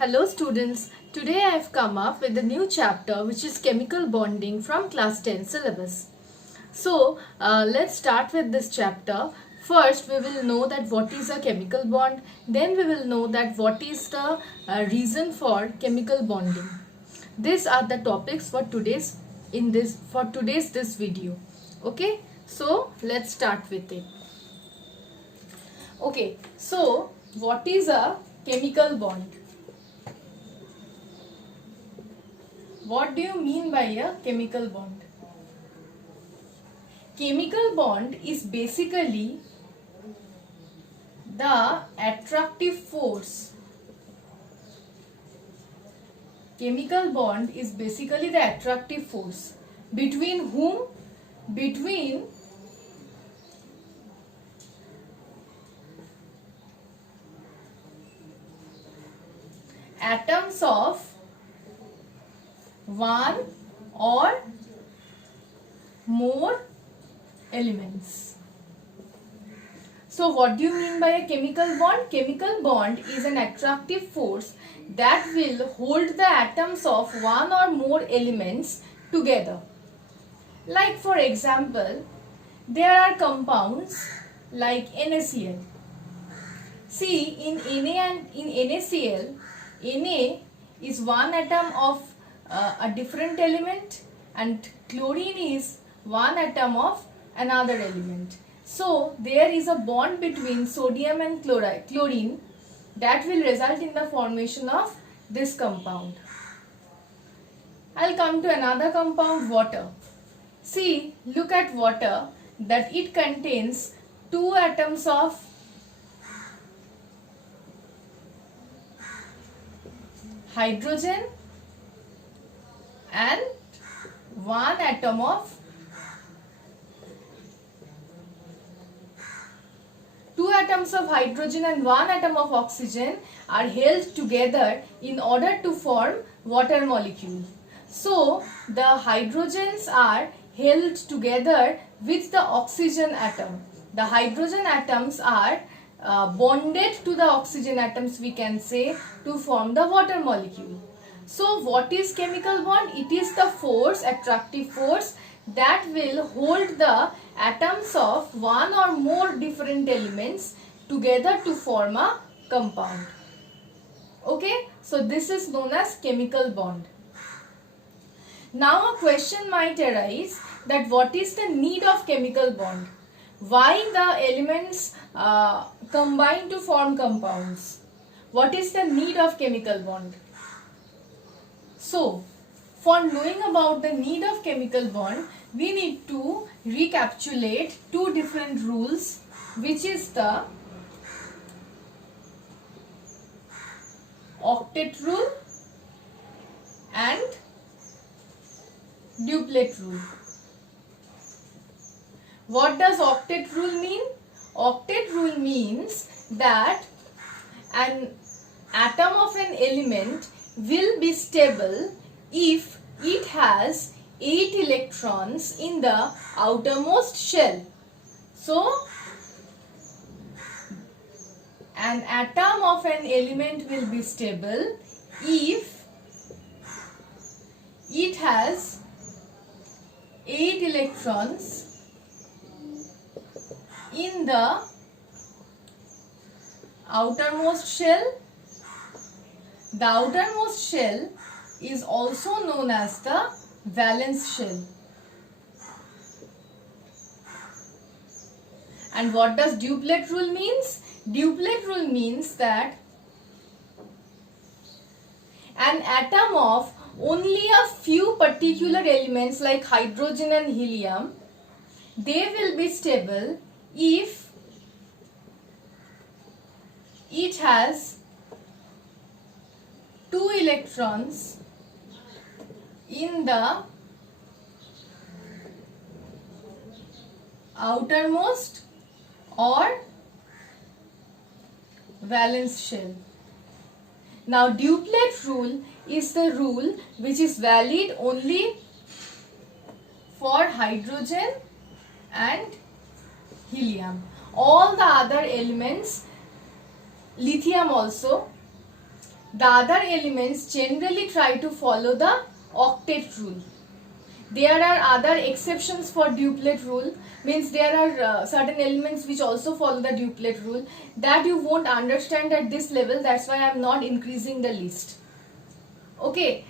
Hello students, today I have come up with a new chapter which is chemical bonding from class 10 syllabus. So let's start with this chapter. First we will know that what is a chemical bond, then we will know that what is the reason for chemical bonding. These are the topics for today's this video. Okay, so let's start with it. Okay, so what is a chemical bond? What do you mean by a chemical bond? Chemical bond is basically the attractive force. Chemical bond is basically the attractive force. Between whom? Between atoms of one or more elements. So what do you mean by a chemical bond? Chemical bond is an attractive force that will hold the atoms of one or more elements together. Like for example, there are compounds like NaCl. See, in Na and in NaCl, Na is one atom of a different element and chlorine is one atom of another element. So there is a bond between sodium and chlorine that will result in the formation of this compound. I'll come to another compound, water. See, look at water, that it contains two atoms of hydrogen and one atom of hydrogen and one atom of oxygen are held together in order to form water molecule. So the hydrogens are held together with the oxygen atom. The hydrogen atoms are bonded to the oxygen atoms, we can say, to form the water molecule. So what is chemical bond? It is the force, attractive force, that will hold the atoms of one or more different elements together to form a compound. Okay, so this is known as chemical bond. Now a question might arise that what is the need of chemical bond? Why the elements combine to form compounds? What is the need of chemical bond? So, for knowing about the need of chemical bond, we need to recapitulate two different rules, which is the octet rule and duplet rule. What does octet rule mean? Octet rule means that an atom of an element will be stable if it has 8 electrons in the outermost shell. So, an atom of an element will be stable if it has 8 electrons in the outermost shell. The outermost shell is also known as the valence shell. And what does duplet rule means? Duplet rule means that an atom of only a few particular elements like hydrogen and helium, they will be stable if it has 2 electrons in the outermost or valence shell. Now duplet rule is the rule which is valid only for hydrogen and helium. All the other elements, lithium also, the other elements generally try to follow the octet rule. There are other exceptions for duplet rule, means there are certain elements which also follow the duplet rule that you won't understand at this level. That's why I am not increasing the list. Okay,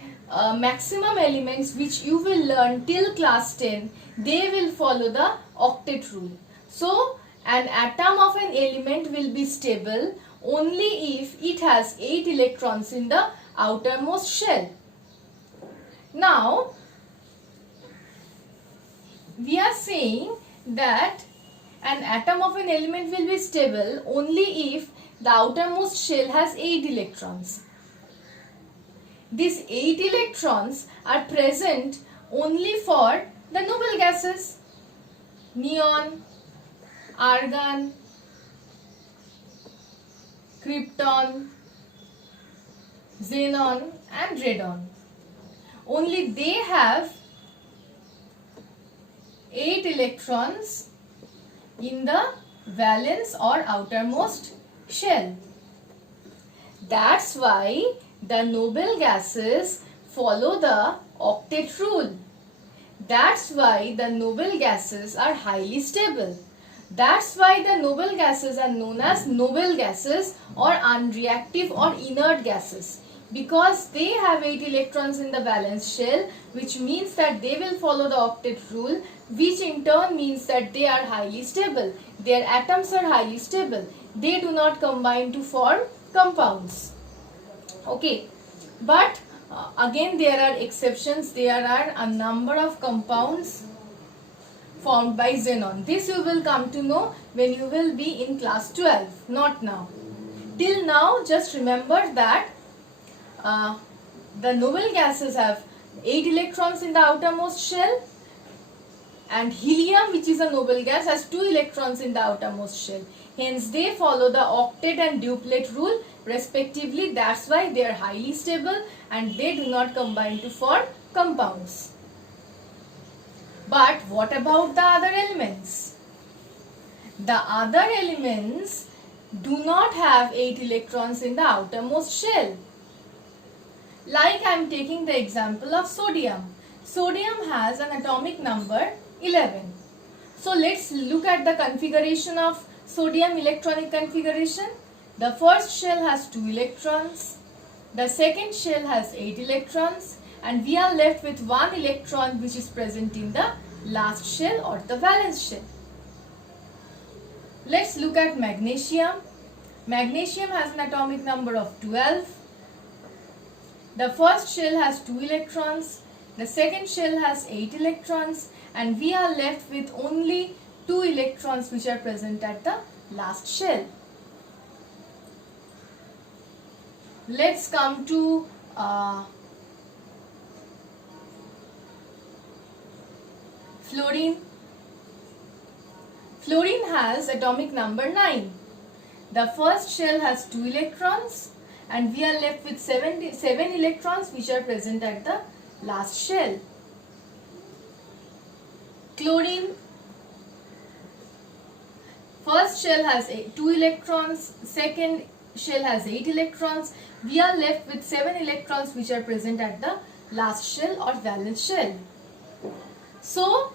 maximum elements which you will learn till class 10, they will follow the octet rule. So an atom of an element will be stable only if it has 8 electrons in the outermost shell. Now we are saying that an atom of an element will be stable only if the outermost shell has 8 electrons. These 8 electrons are present only for the noble gases: neon, argon, krypton, xenon and radon. Only they have 8 electrons in the valence or outermost shell. That's why the noble gases follow the octet rule. That's why the noble gases are highly stable. That's why the noble gases are known as noble gases or unreactive or inert gases, because they have 8 electrons in the valence shell, which means that they will follow the octet rule, which in turn means that they are highly stable. Their atoms are highly stable. They do not combine to form compounds. Okay, but again there are exceptions. There are a number of compounds formed by xenon. This you will come to know when you will be in class 12, not now. Till now, just remember that the noble gases have 8 electrons in the outermost shell, and helium, which is a noble gas, has 2 electrons in the outermost shell. Hence they follow the octet and duplet rule respectively. That's why they are highly stable and they do not combine to form compounds. But what about the other elements? The other elements do not have 8 electrons in the outermost shell. Like I am taking the example of sodium. Sodium has an atomic number 11. So let's look at the configuration of sodium electronic configuration. The first shell has 2 electrons. The second shell has 8 electrons. And we are left with 1 electron which is present in the last shell or the valence shell. Let's look at magnesium. Magnesium has an atomic number of 12. The first shell has 2 electrons. The second shell has 8 electrons. And we are left with only 2 electrons which are present at the last shell. Let's come to fluorine. Fluorine has atomic number 9. The first shell has 2 electrons and we are left with 7 electrons which are present at the last shell. Chlorine, first shell has 2 electrons, second shell has 8 electrons. We are left with 7 electrons which are present at the last shell or valence shell. So,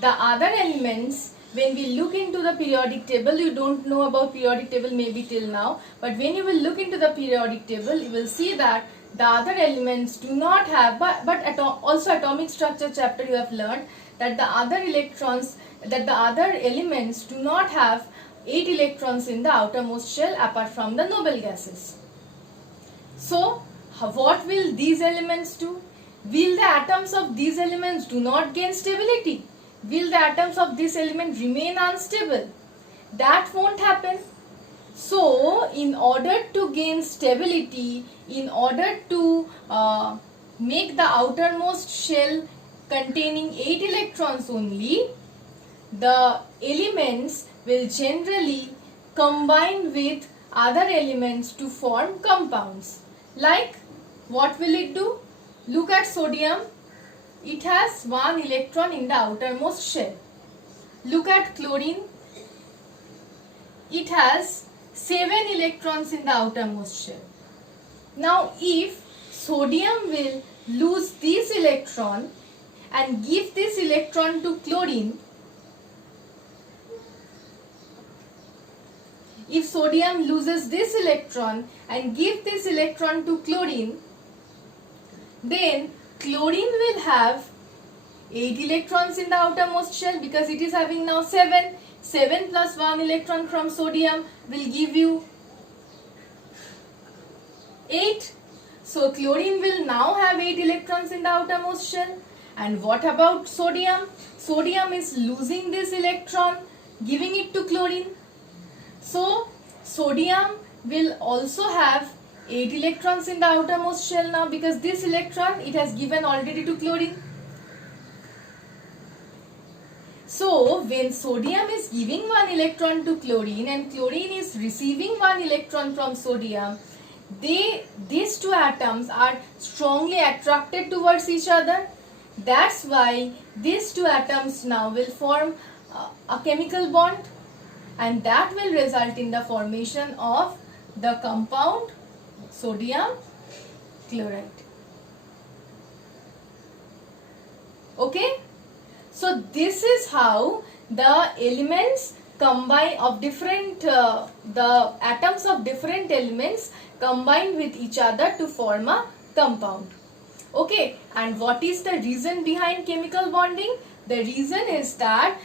the other elements, when we look into the periodic table, you don't know about periodic table maybe till now, but when you will look into the periodic table, you will see that the other elements do not have, but also atomic structure chapter you have learned that the other elements do not have 8 electrons in the outermost shell apart from the noble gases. So, what will these elements do? Will the atoms of these elements do not gain stability? Will the atoms of this element remain unstable? That won't happen. So, in order to gain stability, in order to make the outermost shell containing 8 electrons only, the elements will generally combine with other elements to form compounds. Like, what will it do? Look at sodium. It has 1 electron in the outermost shell. Look at chlorine. It has 7 electrons in the outermost shell. Now if sodium will lose this electron and give this electron to chlorine, if sodium loses this electron and give this electron to chlorine, then chlorine will have 8 electrons in the outermost shell because it is having now 7. 7 plus 1 electron from sodium will give you 8. So chlorine will now have 8 electrons in the outermost shell. And what about sodium? Sodium is losing this electron, giving it to chlorine. So sodium will also have 8 electrons in the outermost shell now because this electron it has given already to chlorine. So when sodium is giving 1 electron to chlorine and chlorine is receiving 1 electron from sodium, these two atoms are strongly attracted towards each other. That's why these two atoms now will form a chemical bond, and that will result in the formation of the compound sodium chloride. Okay? So this is how the elements combine of different, the atoms of different elements combine with each other to form a compound. Okay, and what is the reason behind chemical bonding? The reason is that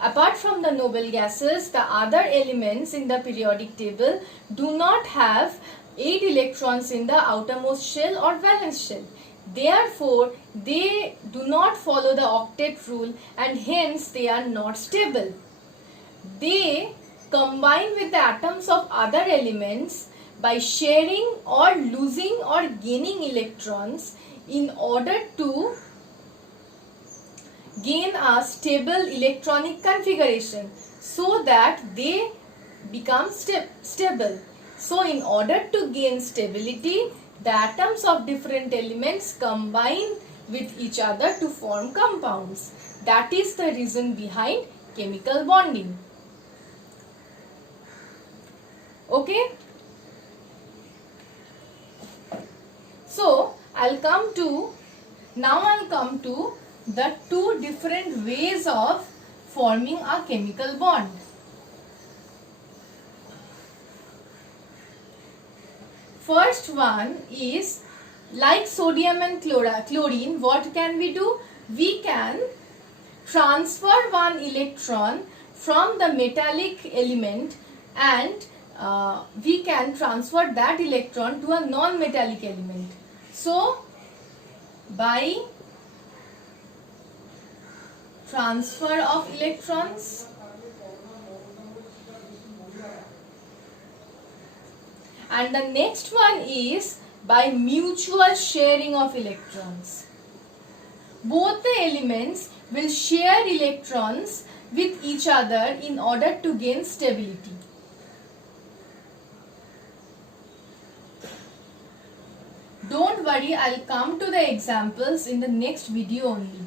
apart from the noble gases, the other elements in the periodic table do not have 8 electrons in the outermost shell or valence shell. Therefore, they do not follow the octet rule and hence they are not stable. They combine with the atoms of other elements by sharing or losing or gaining electrons in order to gain a stable electronic configuration so that they become stable. So in order to gain stability, the atoms of different elements combine with each other to form compounds. That is the reason behind chemical bonding. Okay? So I'll come to the two different ways of forming a chemical bond. First one is like sodium and chlorine. What can we do? We can transfer one electron from the metallic element and we can transfer that electron to a non-metallic element. So by transfer of electrons, and the next one is by mutual sharing of electrons. Both the elements will share electrons with each other in order to gain stability. Don't worry, I'll come to the examples in the next video only.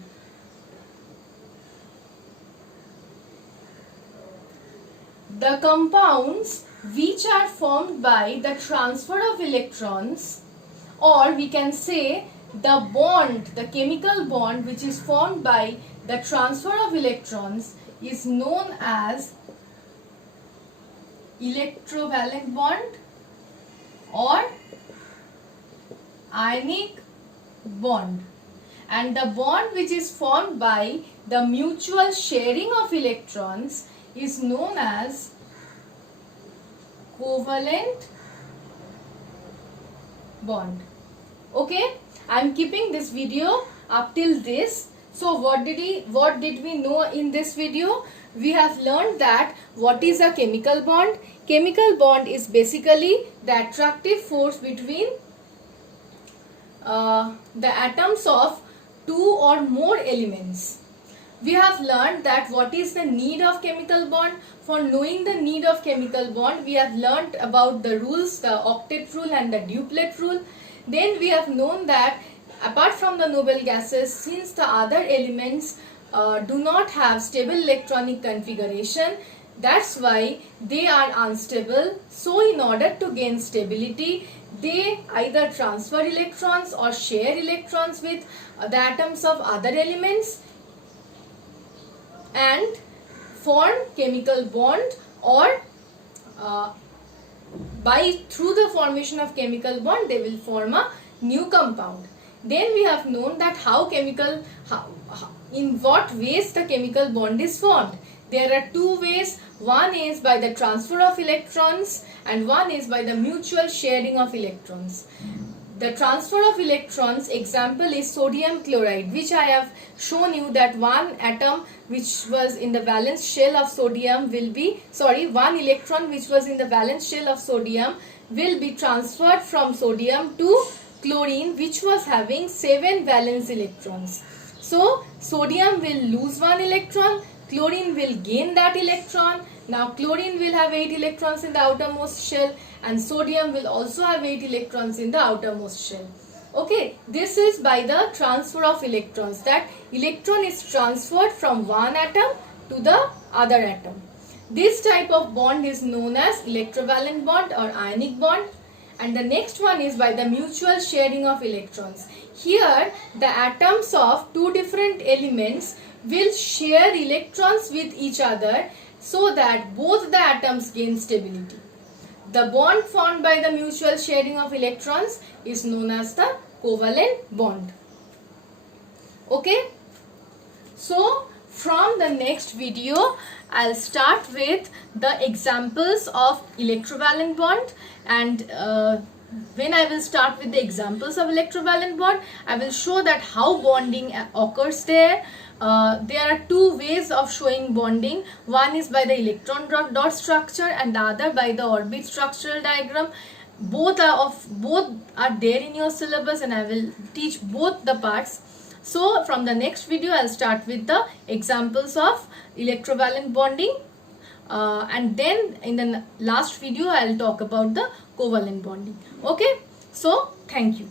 The compounds which are formed by the transfer of electrons, or we can say the bond, the chemical bond which is formed by the transfer of electrons, is known as electrovalent bond or ionic bond, and the bond which is formed by the mutual sharing of electrons is known as covalent bond. Okay, I am keeping this video up till this. So what did we know in this video? We have learned that what is a chemical bond. Chemical bond is basically the attractive force between the atoms of two or more elements. We have learned that what is the need of chemical bond. For knowing the need of chemical bond, we have learned about the rules, the octet rule and the duplet rule. Then we have known that apart from the noble gases, since the other elements do not have stable electronic configuration, That's why they are unstable. So in order to gain stability, they either transfer electrons or share electrons with the atoms of other elements and form chemical bond, or through the formation of chemical bond they will form a new compound. Then we have known that in what ways the chemical bond is formed. There are two ways. One is by the transfer of electrons and one is by the mutual sharing of electrons. The transfer of electrons example is sodium chloride, which I have shown you that one atom which was in the valence shell of sodium one electron which was in the valence shell of sodium will be transferred from sodium to chlorine, which was having 7 valence electrons. So sodium will lose 1 electron, chlorine will gain that electron. Now chlorine will have 8 electrons in the outermost shell and sodium will also have 8 electrons in the outermost shell. Okay, this is by the transfer of electrons, that electron is transferred from one atom to the other atom. This type of bond is known as electrovalent bond or ionic bond. And the next one is by the mutual sharing of electrons. Here the atoms of two different elements will share electrons with each other so that both the atoms gain stability. The bond formed by the mutual sharing of electrons is known as the covalent bond. Okay? So from the next video I'll start with the examples of electrovalent bond, and when I will start with the examples of electrovalent bond, I will show that how bonding occurs there. There are two ways of showing bonding. One is by the electron dot structure and the other by the orbit structural diagram. Both are there in your syllabus and I will teach both the parts. So from the next video I'll start with the examples of electrovalent bonding and then in the last video I'll talk about the covalent bonding. Okay, so thank you.